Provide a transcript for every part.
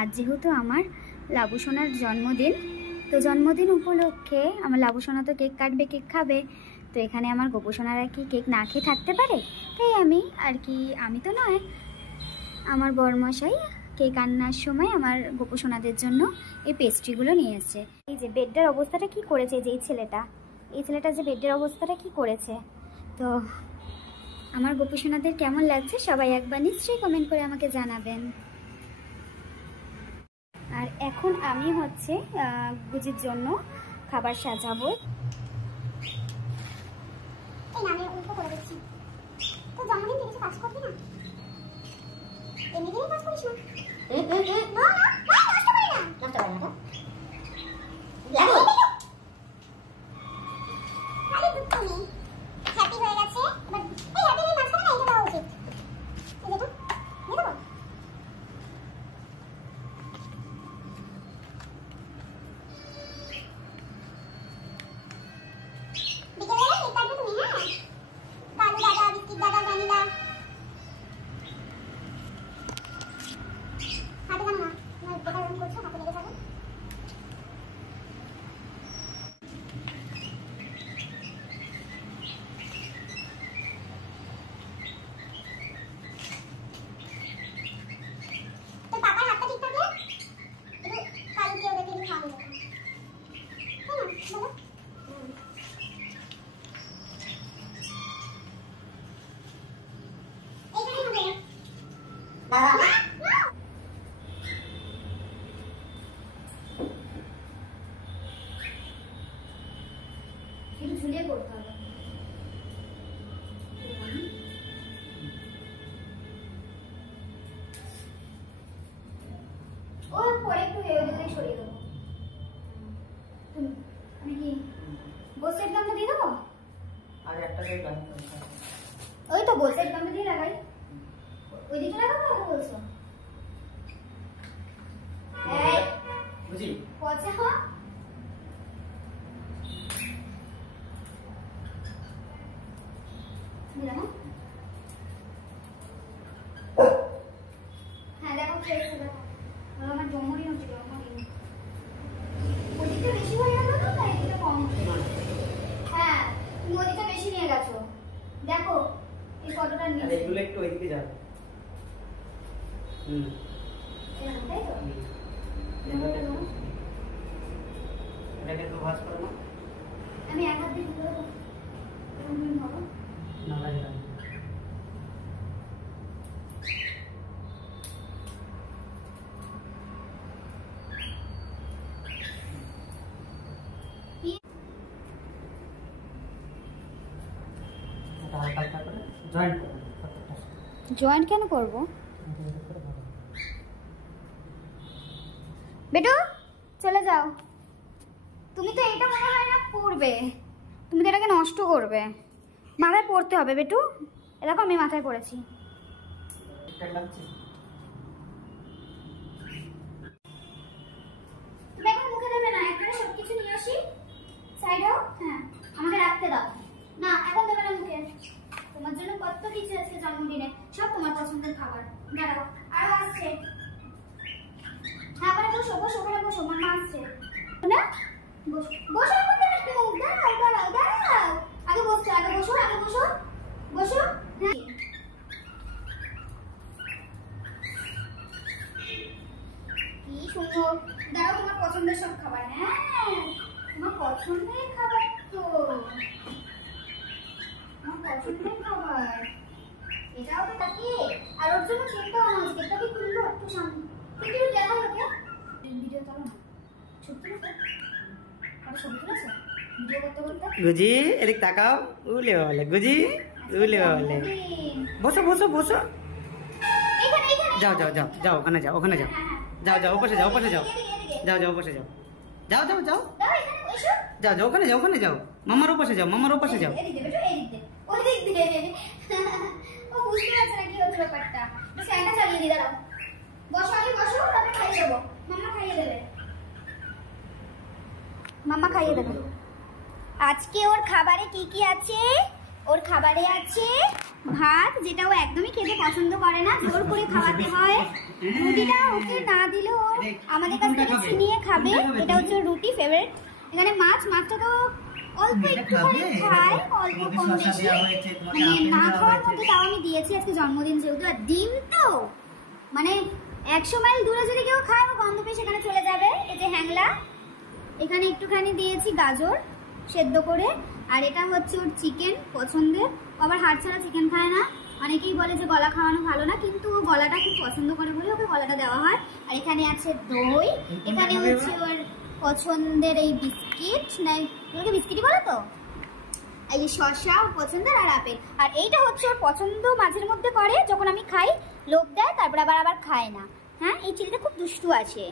আজ যেহেতু আমার লাবু সোনার জন্মদিন, তো জন্মদিন উপলক্ষে আমার লাবু সোনা তো কেক কাটবে, কেক খাবে। তো এখানে আমার গোপু সোনারা কি কেক না খেয়ে থাকতে পারে? তাই আমি আর কি, আমি তো নয়, আমার বরমশাই কেক আনার সময় আমার গোপু সোনাদের জন্য এই পেস্ট্রিগুলো নিয়ে এসছে। এই যে বেডটার অবস্থাটা কি করেছে, যে এই ছেলেটা যে বেডের অবস্থাটা কি করেছে। তো আমার গোপু সোনাদের কেমন লাগছে সবাই একবার নিশ্চয়ই কমেন্ট করে আমাকে জানাবেন। আর এখন আমি হচ্ছে গুজির জন্য খাবার সাজাবো। এই নামে উল্টো করে দিচ্ছি। তো জন্মদিন কিছু কাজ করবি না? এমনি দিনই কাজ করিস না? না নষ্ট করি না। নষ্ট করি না তো? লাগো। আরে দুঃখ নেই। হ্যাপি হয়ে গেছে। বাট এই হ্যাপি এর মাঝখানে না এটা দেওয়া উচিত। এই যেটা দিয়ে দেবো। বিকেলবেলা কেক কাটবে তুমি, হ্যাঁ? কালু দাদা, বিস্কিট দাদা, ভ্যানিলা। হাতে জানো না, আমার গোটা রং করছো, হাতে লেগে যাবে। তো পাপার হাতটা ঠিক থাকলে একটু কালুকে ওদেরকে একটু খাওয়াবো। হ্যাঁ না বলো? দাদা একটু ঝুলিয়ে করতে হবে। ওই পরে একটু ওদিকে সরিয়ে দেবো। আমি কি গোসের দামটা দিয়ে দেবো? আর একটা করে গান ওই তো গোসের দামটা দিয়ে লাগাই। ওই দিকে লাগাবো না বলছো? এই বুঝি পচা হ্যাঁ দিলাম। হ্যাঁ দেখো ফ্রেশ দেখো, আমার জন্মদিন হচ্ছে, জন্মদিন ওদিকটা বেশি হয়ে গেল না, তাই এদিকটা কম হচ্ছে। হ্যাঁ তুমি ওদিকটা বেশি নিয়ে গেছো, দেখো এই কতটা আর নিয়ে এগুলো একটু ওইদিকে যাবে। তাই তো এটাকে একটু ভাঁজ করে নাও। আমি এক হাত দিয়ে দিতে দেবো, এরকম হবে না লাগে না। হালকা হালকা করে জয়েন্ট করে প্রত্যেকটা জয়েন্ট কেন করবো? বেটু চলে যাও, তুমি তো এটা মনে হয় না পড়বে, তুমি তো এটাকে নষ্ট করবে, মাথায় পড়তে হবে বেটু। এ দেখো আমি মাথায় পড়েছি। তুমি এখন মুখে দেবে না, এখানে সবকিছু নিয়ে আসি সাইড হোক। হ্যাঁ আমাকে রাখতে দাও না, এখন দেবে না মুখে। তোমার জন্য কত কিছু আছে জন্মদিনে, সব তোমার পছন্দের খাবার। দাঁড়াও আরো আসছে। হ্যাঁ আবার বসো বসো, ওখানে বসো, মামা আসছে না। বসো বসো, এখন দাঁড়াও দাঁড়াও দাঁড়াও, আগে বসো, আগে বসো, আগে বসো বসো। হ্যাঁ কি সুন্দর, দাঁড়াও তোমার পছন্দের সব খাবার। হ্যাঁ তোমার পছন্দের খাবার তো, আমার পছন্দের খাবার। এটাও তো তাকে, আর ওর জন্য কেকটাও আনা হয়েছে, কেকটা কি খুলবো একটু সামনে একটু দেখাই ওকে। ভিডিও করো না, সত্যি না আর ছবি তুলেছো ভিডিও করতে করতে। গুজি এদিক তাকাও, উলে বাবা গুজি, উলে বাবা। বসো বসো বসো, এখানে এখানে যাও যাও যাও যাও, ওখানে যাও, ওখানে যাও, যাও যাও ওপাশে যাও, ওপাশে যাও, যাও যাও ওপাশে যাও, যাও যাও যাও দাও এখানে এসো। যাও যাও, ওখানে যাও, ওখানে যাও, মামার ওপাশে যাও, মামার ওপাশে যাও। এদিক দে বেটো, এদিক দে, ওদিক দে। ও বুঝতে পারছে না কি হচ্ছে ব্যাপারটা, তো ফ্যানটা চালিয়ে দি। দাঁড়াও বসো, আগে বসো, তারপরে খাইয়ে দেবো। মাম্মা খাইয়ে দেবে, মাম্মা খাইয়ে দেবে। আজকে ওর খাবারে কি কি আছে? ওর খাবারে আছে ভাত, যেটা ও একদমই খেতে পছন্দ করে না, জোর করে খাওয়াতে হয়। রুটিটা ওকে না দিলে ওর আমাদের কাছ থেকে ছিনিয়ে খাবে। এটা হচ্ছে রুটি ফেভারিট। এখানে মাছটা তো অল্প একটু করে খায়, অল্প কম বেশি, মানে না খাওয়ার মধ্যে তাও আমি দিয়েছি আজকে জন্মদিন যেহেতু। আর ডিম তো মানে 100 মাইল দূরে যদি কেউ খায় ও গন্ধ পেয়ে সেখানে চলে যাবে। এই যে হ্যাংলা, এখানে একটুখানি দিয়েছি গাজর সেদ্ধ করে। আর এটা হচ্ছে ওর চিকেন পছন্দের, আবার হাড় ছাড়া চিকেন খায় না। অনেকেই বলে যে গলা খাওয়ানো ভালো না, কিন্তু ও গলাটা খুব পছন্দ করে বলে ওকে গলাটা দেওয়া হয়। আর এখানে আছে দই, এখানে হচ্ছে ওর পছন্দের এই বিস্কিট, না ওকে বিস্কিটই বলো তো, এই শসা ওর পছন্দের, আর আপেল। আর এইটা হচ্ছে ওর পছন্দ, মাঝের মধ্যে করে যখন আমি খাই লোভ দেয়, তারপর আবার খায় না। হ্যাঁ, এই চিড়িটা খুব দুষ্টু আছে।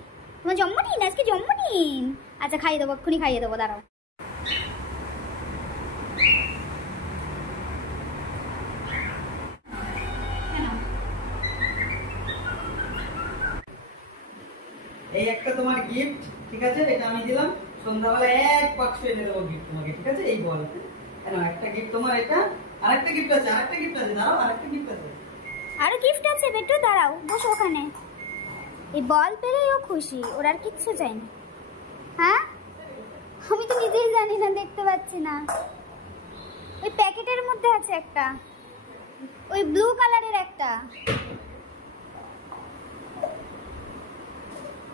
তোমার জন্মদিন আজকে, জন্মদিন। আচ্ছা খাইয়ে দেবো, এক্ষুনি খাইয়ে দেবো, দাঁড়াও। এই একটা তোমার গিফট, ঠিক আছে? এটা আমি দিলাম সন্ধ্যাবেলা, এক বাক্স এনে দেবো গিফট তোমাকে, ঠিক আছে? এই বল একটা গিফট তোমার, এটা আরেকটা গিফট আছে, দাঁড়াও, আরেকটা গিফট আছে, আরো গিফট আছে বেটু, দাঁড়াও, বসো ওখানে। এই বল পেলেই ও খুশি, ওর আর কিচ্ছু চাই না। হ্যাঁ, আমি তো নিজেই জানি না, দেখতে পাচ্ছি না। ওই প্যাকেটের মধ্যে আছে একটা, ওই ব্লু কালারের একটা,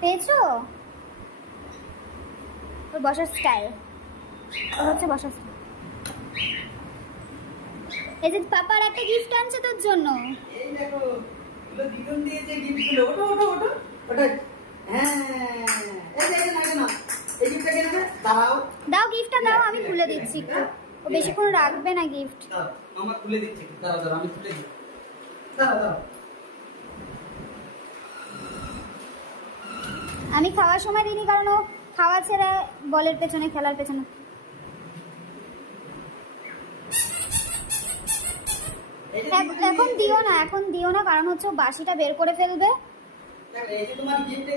পেয়েছো? ওর বসার স্টাইল, ওর হচ্ছে বসার স্টাইল। এই যে পাপার একটা গিফট আনছে তোর জন্য। এই দেখো, এগুলো দ্বিগুণ দিয়েছে গিফটগুলো। ওটো ওটা, হ্যাঁ, এই না, এই গিফটটা কেন না? দাও গিফটটা দাও, আমি খুলে দিচ্ছি একটু। ও বেশিক্ষণ রাখবে না গিফট। দাও, আমার খুলে দিচ্ছি, দাঁড়াও, আমি খুলে দিই, দাঁড়াও। আমি খাওয়ার সময় দিইনি, কারণ ও খাওয়া ছেড়ে বলের পেছনে, খেলার পেছনে। এখন দিও না, কারণ হচ্ছে ও বাসিটা বের করে ফেলবে। এই যে তোমার গিফট,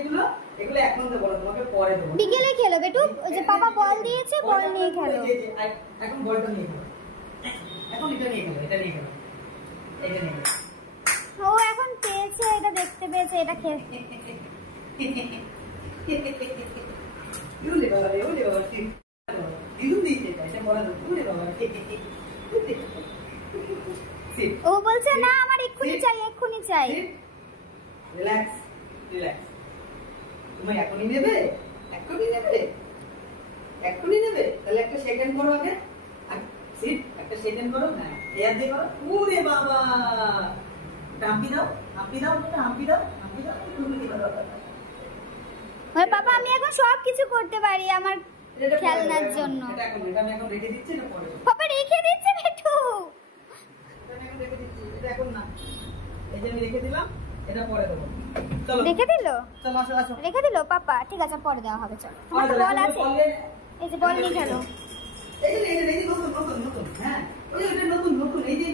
এগুলো এখন দেবো না, তোমাকে পরে দেবো। বিকেলে খেলো বেটু, ওই যে পাপা বল দিয়েছে, বল নিয়ে খেলো। এখন বলটা নিয়ে খেলো, এখন এটা নিয়ে খেলো, এটা নিয়ে খেলো। ও এখন পেয়েছে, এটা দেখতে পেয়েছে, এটা খেয়ে। ও বলছে না, আমার এক্ষুনি চাই। রিল্যাক্স, তুমি এখনই নেবে? তাহলে একটা সেকেন্ড করো আগে, একটা সেকেন্ড করো, হ্যাঁ, এয়ার দিয়ে করো। ওরে বাবা, হাম্পি দাও। পাপা আমি এখন সবকিছু করতে পারি আমার খেলনার জন্য। এটা আমি এখন রেখে দিচ্ছি, না পরে? পাপা রেখে দিচ্ছে বেটু, এটা এখন না, এই যে আমি রেখে দিলাম, এটা পরে দেবো। চলো, রেখে দিল, চলো, আসো। রেখে দিল পাপা, ঠিক আছে পরে দেওয়া হবে। চলো, তোমার তো বল আছে, এই যে বল নিয়ে খেলো। এই যে নতুন, হ্যাঁ, ওই নতুন, এই যে